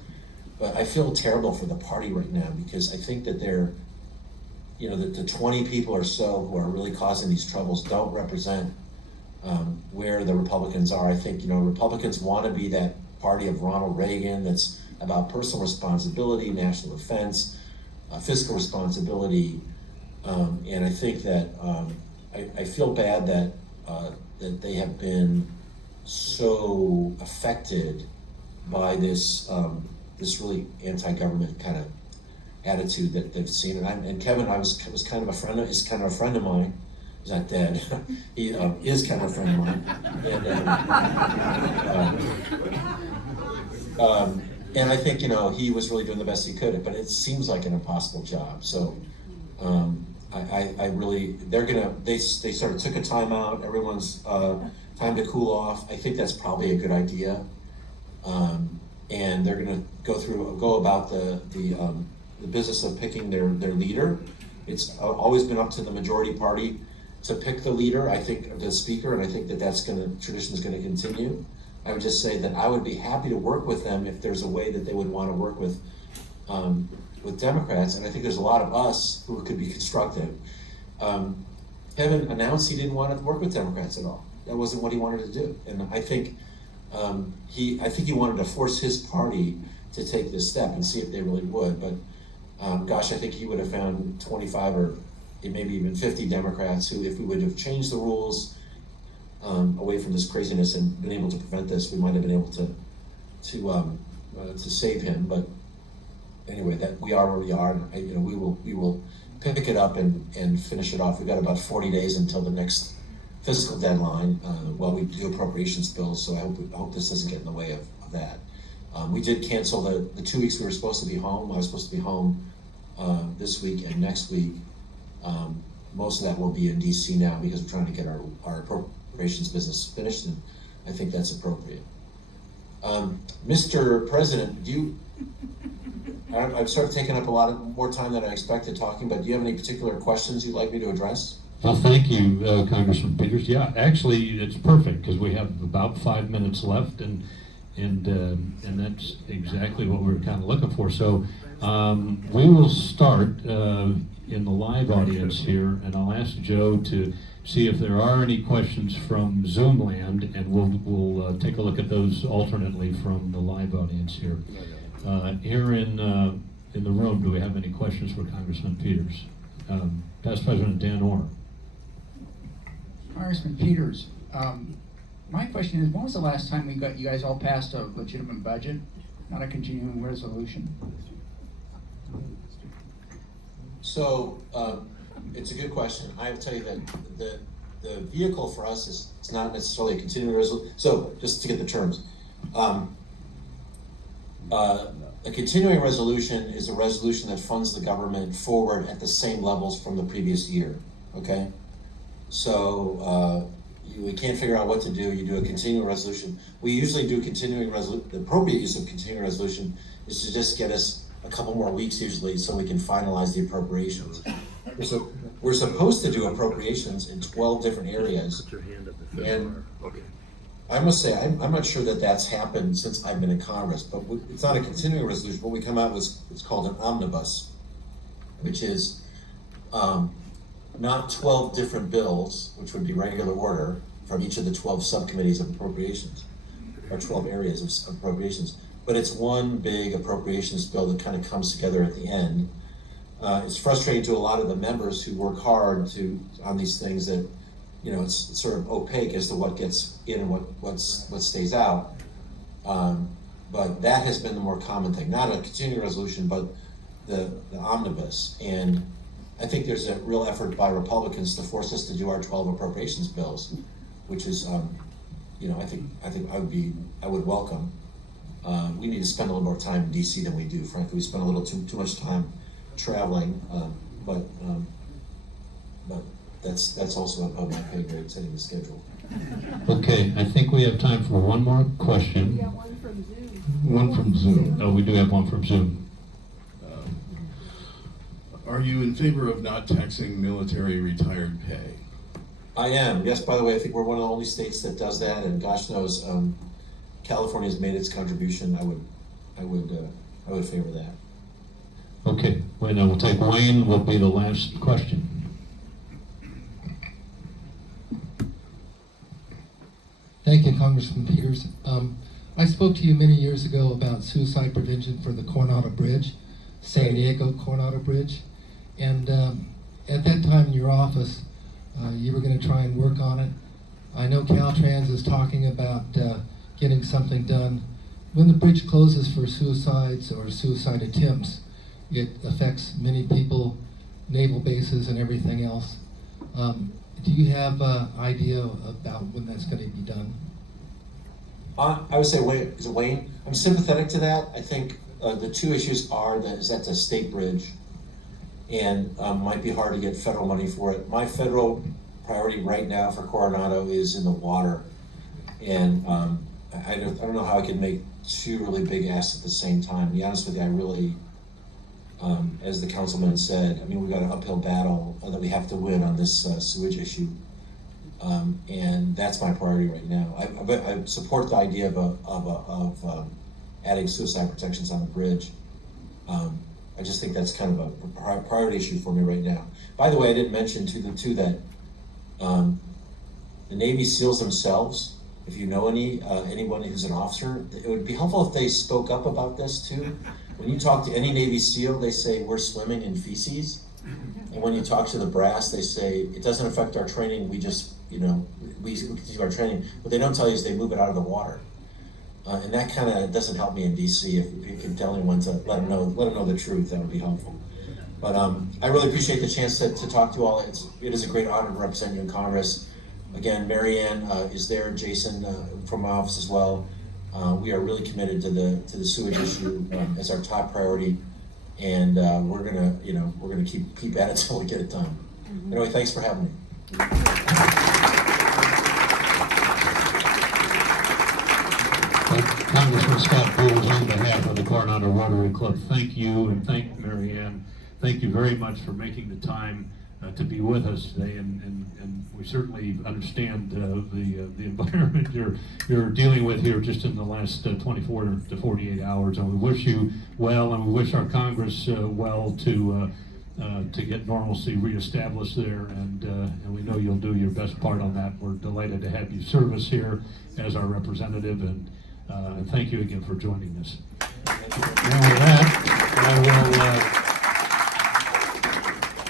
But I feel terrible for the party right now, because I think that the 20 people or so who are really causing these troubles don't represent where the Republicans are. I think, Republicans want to be that party of Ronald Reagan that's about personal responsibility, national defense, fiscal responsibility. And I think that I feel bad that they have been so affected by this really anti-government kind of attitude that they've seen. And Kevin, was kind of a friend of, is kind of a friend of mine. He's not dead. He is kind of a friend of mine. And I think he was really doing the best he could, but it seems like an impossible job. So I really, they sort of took a time out. Everyone's time to cool off. I think that's probably a good idea. And they're gonna go about the business of picking their leader. It's always been up to the majority party to pick the leader, I think, the speaker, and I think that tradition is gonna continue. I would just say that I would be happy to work with them if there's a way that they would want to work with Democrats, and I think there's a lot of us who could be constructive. Kevin announced he didn't want to work with Democrats at all. That wasn't what he wanted to do, and I think he wanted to force his party to take this step and see if they really would. But gosh, I think he would have found 25 or maybe even 50 Democrats who, if we would have changed the rules away from this craziness and been able to prevent this, we might have been able to save him. But anyway, that we are where we are, and we will pick it up and finish it off. We've got about 40 days until the next fiscal deadline while we do appropriations bills. So I hope this doesn't get in the way of that. We did cancel the 2 weeks we were supposed to be home. I was supposed to be home this week and next week. Most of that will be in DC now, because we're trying to get our appropriations business finished, and I think that's appropriate. Mr. President, I've sort of taken up a lot more time than I expected talking, but do you have any particular questions you'd like me to address? Well, thank you, Congressman Peters. Yeah, actually, it's perfect because we have about 5 minutes left, and that's exactly what we're kind of looking for. So we will start in the live audience here, and I'll ask Joe to see if there are any questions from Zoom land, and we'll take a look at those alternately from the live audience here. Here in the room, do we have any questions for Congressman Peters? Past President Dan Orr. Congressman Peters, my question is, when was the last time you guys all passed a legitimate budget, not a continuing resolution? So, it's a good question. I have to tell you that the vehicle for us is not necessarily a continuing resolution. So, just to get the terms, a continuing resolution is a resolution that funds the government forward at the same levels from the previous year, okay? So, we can't figure out what to do, you do a continuing resolution. We usually do continuing resolution, the appropriate use of continuing resolution is to just get us a couple more weeks usually so we can finalize the appropriations. So we're supposed to do appropriations in 12 different areas. And I must say, I'm not sure that that's happened since I've been in Congress, but it's not a continuing resolution. What we come out with, it's called an omnibus, which is not 12 different bills, which would be regular order from each of the 12 subcommittees of appropriations, or 12 areas of appropriations, but it's one big appropriations bill that kind of comes together at the end. It's frustrating to a lot of the members who work hard on these things that, you know, it's sort of opaque as to what gets in and what stays out. But that has been the more common thing, not a continuing resolution, but the omnibus. And I think there's a real effort by Republicans to force us to do our 12 appropriations bills, which is, you know, I think I would welcome. We need to spend a little more time in DC than we do. Frankly, we spend a little too much time traveling, but that's also above my pay grade, setting the schedule. Okay, I think we have time for one more question. We got one from Zoom. One from Zoom. Oh, we do have one from Zoom. Are you in favor of not taxing military retired pay? I am. Yes, by the way, I think we're one of the only states that does that, and gosh knows, California has made its contribution. I would favor that. Okay, we'll take Wayne, will be the last question. Thank you, Congressman Peters. I spoke to you many years ago about suicide prevention for the Coronado Bridge, San Diego Coronado Bridge. And at that time in your office, you were going to try and work on it. I know Caltrans is talking about getting something done. When the bridge closes for suicides or suicide attempts, it affects many people, naval bases and everything else. Do you have an idea about when that's going to be done? I would say, is it Wayne? I'm sympathetic to that. I think the two issues are that is that's a state bridge, and might be hard to get federal money for it. My federal priority right now for Coronado is in the water, and I don't know how I could make two really big asks at the same time. To be honest with you, I really, as the councilman said, I mean, we've got an uphill battle that we have to win on this sewage issue, and that's my priority right now. I support the idea of adding suicide protections on the bridge. I just think that's kind of a priority issue for me right now. By the way, I didn't mention that the Navy SEALs themselves, if you know anyone who's an officer, it would be helpful if they spoke up about this too. When you talk to any Navy SEAL, they say we're swimming in feces. And when you talk to the brass, they say it doesn't affect our training. We just, we continue our training. What they don't tell you is they move it out of the water. And that kind of doesn't help me in DC. If you can tell anyone to let them know the truth, that would be helpful. But I really appreciate the chance to talk to you all. It is a great honor to represent you in Congress. Again, Marianne is there, Jason from my office as well. We are really committed to the sewage issue as our top priority, and we're gonna keep at it until we get it done. Anyway, thanks for having me. Congressman Scott Peters, on behalf of the Coronado Rotary Club, thank you and thank Mary Ann. Thank you very much for making the time to be with us today, and we certainly understand the environment you're dealing with here just in the last 24 to 48 hours, and we wish you well, and we wish our Congress well to get normalcy reestablished there, and we know you'll do your best part on that. We're delighted to have you serve us here as our representative, and thank you again for joining us. And with that,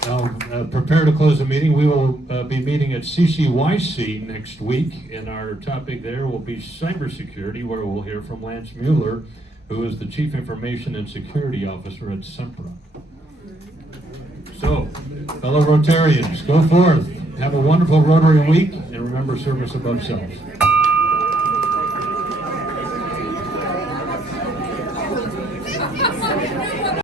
I'll prepare to close the meeting. We will be meeting at CCYC next week, and our topic there will be cybersecurity, where we'll hear from Lance Mueller, who is the Chief Information and Security Officer at Sempra. So, fellow Rotarians, go forth, have a wonderful Rotary week, and remember, service above self.